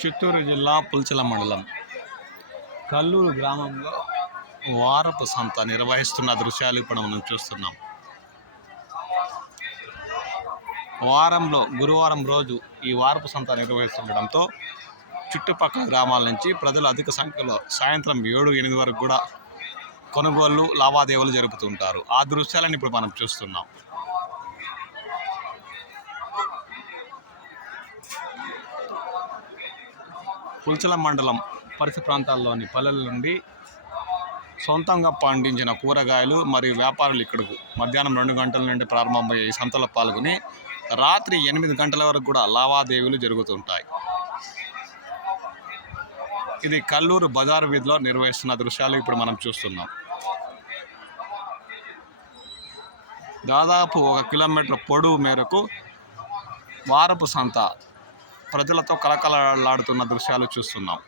చిత్తూరు జిల్లా పుల్చల మండలం కల్లూరు గ్రామంలో వారపు సంత నిర్వహిస్తున్న దృశ్యాలు ఇప్పుడు మనం చూస్తున్నాం. వారంలో గురువారం రోజు ఈ వారపు సంత నిర్వహిస్తుండడంతో చుట్టుపక్కల గ్రామాల నుంచి ప్రజలు అధిక సంఖ్యలో సాయంత్రం 7-8 వరకు కూడా కొనుగోళ్లు లావాదేవీలు జరుపుతుంటారు. ఆ దృశ్యాలను ఇప్పుడు మనం చూస్తున్నాం. పుల్చల మండలం పరిసర ప్రాంతాల్లోని పల్లెల నుండి సొంతంగా పండించిన కూరగాయలు మరియు వ్యాపారులు ఇక్కడకు మధ్యాహ్నం 2 గంటల నుండి ప్రారంభమయ్యే ఈ సంతలో పాల్గొని రాత్రి 8 గంటల వరకు కూడా లావాదేవీలు జరుగుతుంటాయి. ఇది కల్లూరు బజారు వీధిలో నిర్వహిస్తున్న దృశ్యాలు ఇప్పుడు మనం చూస్తున్నాం. దాదాపు 1 కిలోమీటర్ పొడవు మేరకు వారపు సంత ప్రజలతో కలకలలాడుతున్న దృశ్యాలు చూస్తున్నాం.